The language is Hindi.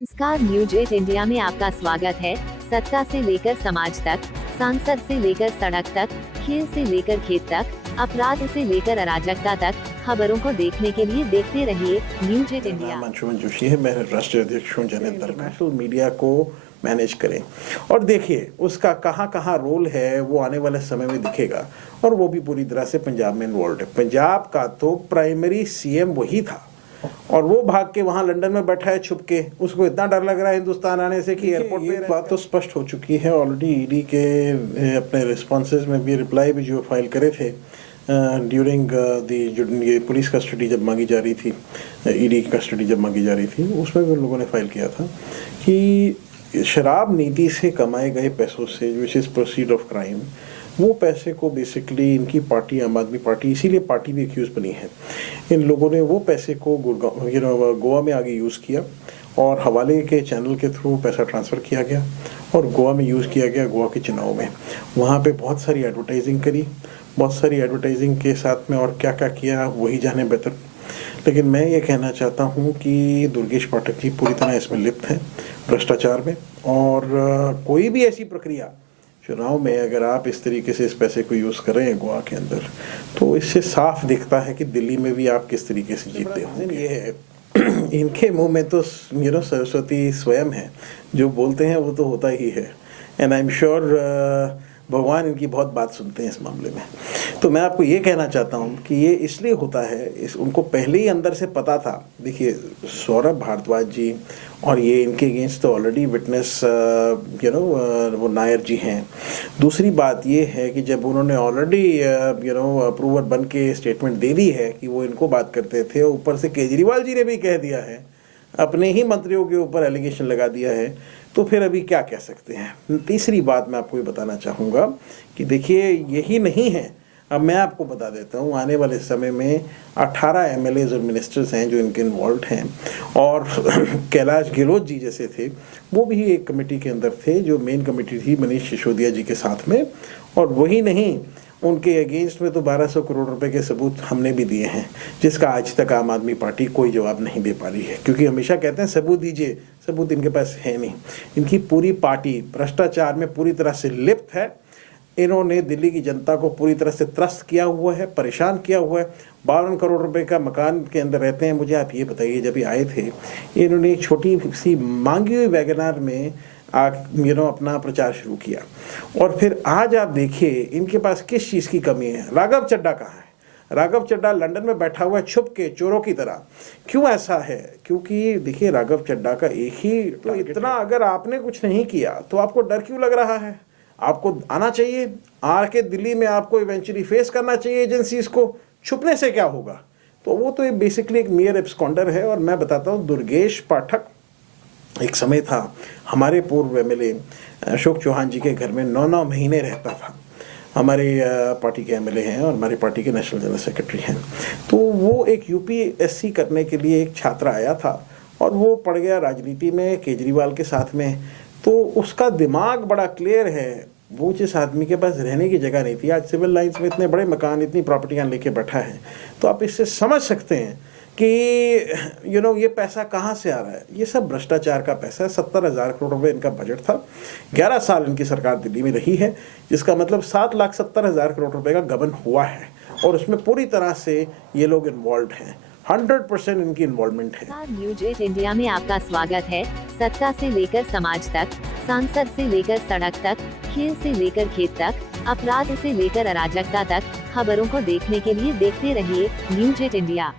नमस्कार, न्यूज 8 इंडिया में आपका स्वागत है। सत्ता से लेकर समाज तक, सांसद से लेकर सड़क तक, खेल से लेकर खेत तक, अपराध से लेकर अराजकता तक, खबरों को देखने के लिए देखते रहिए न्यूज 8 इंडिया। अंशुमन जोशी है, मैं राष्ट्रीय अध्यक्ष हूँ जनहित दल का। तो मीडिया को मैनेज करें और देखिए उसका कहाँ कहाँ रोल है वो आने वाले समय में दिखेगा, और वो भी पूरी तरह से पंजाब में इन्वॉल्व है। पंजाब का तो प्राइमरी सीएम वही था और वो भाग के वहां लंदन में बैठा है छुप के। उसको इतना डर लग रहा है हिंदुस्तान आने से कि एयरपोर्ट पे बात तो स्पष्ट हो चुकी है ऑलरेडी। ईडी के अपने रिस्पॉन्सेज में भी रिप्लाई भी जो फाइल करे थे ड्यूरिंग ये पुलिस कस्टडी जब मांगी जा रही थी, ईडी की कस्टडी जब मांगी जा रही थी, उसमें भी उन लोगों ने फाइल किया था कि शराब नीति से कमाए गए पैसों से, which is proceed of crime, वो पैसे को बेसिकली इनकी पार्टी आम आदमी पार्टी, इसीलिए पार्टी भी एक्यूज बनी है, इन लोगों ने वो पैसे को गोवा में आगे यूज़ किया और हवाले के चैनल के थ्रू पैसा ट्रांसफ़र किया गया और गोवा में यूज़ किया गया गोवा के चुनाव में। वहाँ पे बहुत सारी एडवर्टाइजिंग करी, बहुत सारी एडवर्टाइजिंग के साथ में और क्या क्या किया वही जाने बेहतर। लेकिन मैं ये कहना चाहता हूँ कि दुर्गेश पाठक जी पूरी तरह इसमें लिप्त हैं भ्रष्टाचार में, और कोई भी ऐसी प्रक्रिया चुनाव में अगर आप इस तरीके से इस पैसे को यूज़ कर रहे हैं गोवा के अंदर, तो इससे साफ दिखता है कि दिल्ली में भी आप किस तरीके से जीतते हो। ये है इनके मुंह में तो सरस्वती स्वयं है, जो बोलते हैं वो तो होता ही है। एंड आई एम श्योर भगवान इनकी बहुत बात सुनते हैं इस मामले में। तो मैं आपको ये कहना चाहता हूँ कि ये इसलिए होता है, उनको पहले ही अंदर से पता था। देखिए सौरभ भारद्वाज जी और ये इनके अगेंस्ट तो ऑलरेडी विटनेस वो नायर जी हैं। दूसरी बात ये है कि जब उन्होंने ऑलरेडी अप्रूवर बन के स्टेटमेंट दे दी है कि वो इनको बात करते थे, ऊपर से केजरीवाल जी ने भी कह दिया है, अपने ही मंत्रियों के ऊपर एलिगेशन लगा दिया है, तो फिर अभी क्या कह सकते हैं। तीसरी बात मैं आपको ये बताना चाहूँगा कि देखिए यही नहीं है, अब मैं आपको बता देता हूँ आने वाले समय में 18 एमएलएज और मिनिस्टर्स हैं जो इनके इन्वॉल्व हैं, और कैलाश गहलोत जी जैसे थे वो भी एक कमेटी के अंदर थे, जो मेन कमेटी थी मनीष सिसोदिया जी के साथ में। और वही नहीं, उनके अगेंस्ट में तो 1200 करोड़ रुपए के सबूत हमने भी दिए हैं, जिसका आज तक आम आदमी पार्टी कोई जवाब नहीं दे पा रही है, क्योंकि हमेशा कहते हैं सबूत दीजिए, सबूत इनके पास है नहीं। इनकी पूरी पार्टी भ्रष्टाचार में पूरी तरह से लिप्त है। इन्होंने दिल्ली की जनता को पूरी तरह से त्रस्त किया हुआ है, परेशान किया हुआ है। 52 करोड़ रुपए का मकान के अंदर रहते हैं। मुझे आप ये बताइए, जब ये आए थे इन्होंने एक छोटी सी मांगी हुई वैगनार में अपना प्रचार शुरू किया, और फिर आज आप देखिए इनके पास किस चीज़ की कमी है। राघव चड्ढा कहाँ है? राघव चड्ढा लंदन में बैठा हुआ है छुप के चोरों की तरह। क्यों ऐसा है? क्योंकि देखिए राघव चड्ढा का एक ही तो इतना, अगर आपने कुछ नहीं किया तो आपको डर क्यों लग रहा है? आपको आना चाहिए, आके दिल्ली में आपको इवेंचुअली फेस करना चाहिए एजेंसीज को। छुपने से क्या होगा? तो वो तो बेसिकली एक मेयर एब्सकॉन्डर है। और मैं बताता हूँ, दुर्गेश पाठक एक समय था हमारे पूर्व एमएलए अशोक चौहान जी के घर में 9-9 महीने रहता था। हमारे पार्टी के एमएलए हैं और हमारी पार्टी के नेशनल जनरल सेक्रेटरी हैं। तो वो एक यूपीएससी करने के लिए एक छात्र आया था और वो पड़ गया राजनीति में केजरीवाल के साथ में। तो उसका दिमाग बड़ा क्लियर है। वो जिस आदमी के पास रहने की जगह नहीं थी, आज सिविल लाइंस में इतने बड़े मकान, इतनी प्रॉपर्टियां लेके बैठा है। तो आप इससे समझ सकते हैं कि ये पैसा कहाँ से आ रहा है। ये सब भ्रष्टाचार का पैसा है। 70,000 करोड़ रुपए इनका बजट था। 11 साल इनकी सरकार दिल्ली में रही है, जिसका मतलब 7,70,000 करोड़ रुपए का गबन हुआ है, और उसमें पूरी तरह से ये लोग इन्वॉल्व हैं। 100% इनकी इन्वॉल्वमेंट है। न्यूज 8 इंडिया में आपका स्वागत है। सत्ता से लेकर समाज तक, सांसद से लेकर सड़क तक, खेल से लेकर खेत तक, अपराध से लेकर अराजकता तक, खबरों को देखने के लिए देखते रहिए न्यूज 8 इंडिया।